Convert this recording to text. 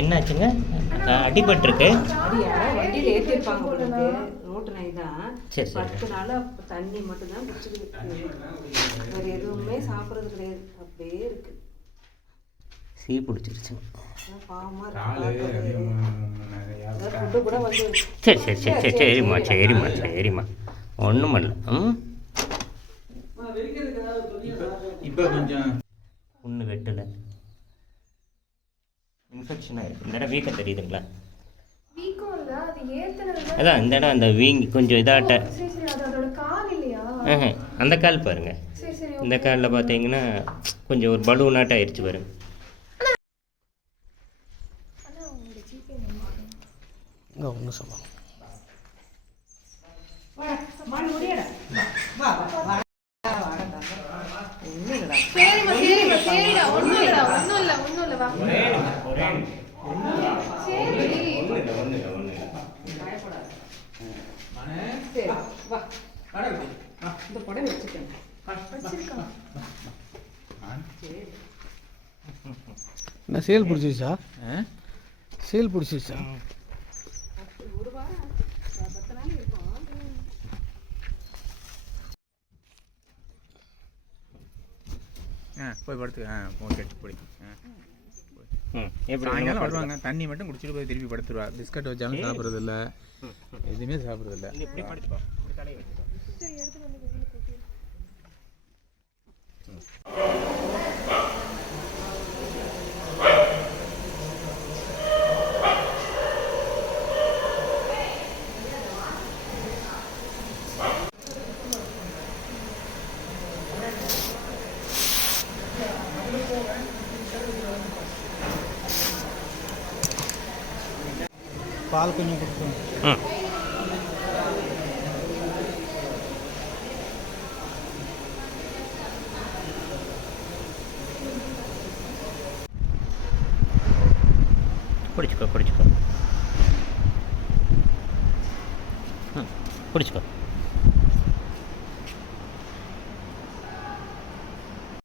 என்னாச்சுங்க? அடிபட்டிருக்கு. வண்டியில் ஏற்றிருப்பாங்க உங்களுக்கு ரோட்டு நாய் தான். சரி சரி. 10 நாள் தண்ணி மட்டும்தான் குடிச்சுக்கிது, வேறு எதுவுமே சாப்பிட்றது கிடையாது, அப்படியே இருக்கு. சீ பிடிச்சிருச்சு. பாவமாக இருக்கு. ஃபுட்டு கூட வந்து சரி சரி சரி சரி சரிம்மா சரிம்மா சரிம்மா, ஒன்றும் பண்ணல. ம், இப்போ கொஞ்சம் ஒன்று வெட்டலை, இன்ஃபெக்ஷன் ஆகிருக்கு. இந்த இடம் வீக்கம் தெரியுதுங்களா? அதான் இந்த இடம் அந்த வீங்கி கொஞ்சம் இதாட்ட. அந்த கால் பாருங்கள், இந்த காலில் பார்த்தீங்கன்னா கொஞ்சம் ஒரு பலூனாட்டம் ஆயிடுச்சு பாருங்க. ஒன்றும் சொல்லுவாங்க. என்ன சேல் பிடிச்சிருச்சா? சேல் பிடிச்சிருச்சா? போய் படுத்து. ஓகே போய் சாயங்காலம் வருவாங்க, தண்ணி மட்டும் குடிச்சிட்டு போய் திருப்பி படுத்துருவா. பிஸ்கட் வச்சாலும் சாப்பிட்றது இல்லை, எதுவுமே சாப்பிட்றது இல்லை. பால் கொஞ்சம் கொடுப்போம். குடிச்சுக்கோ குடிச்சுக்கோ, குடிச்சுக்கோ.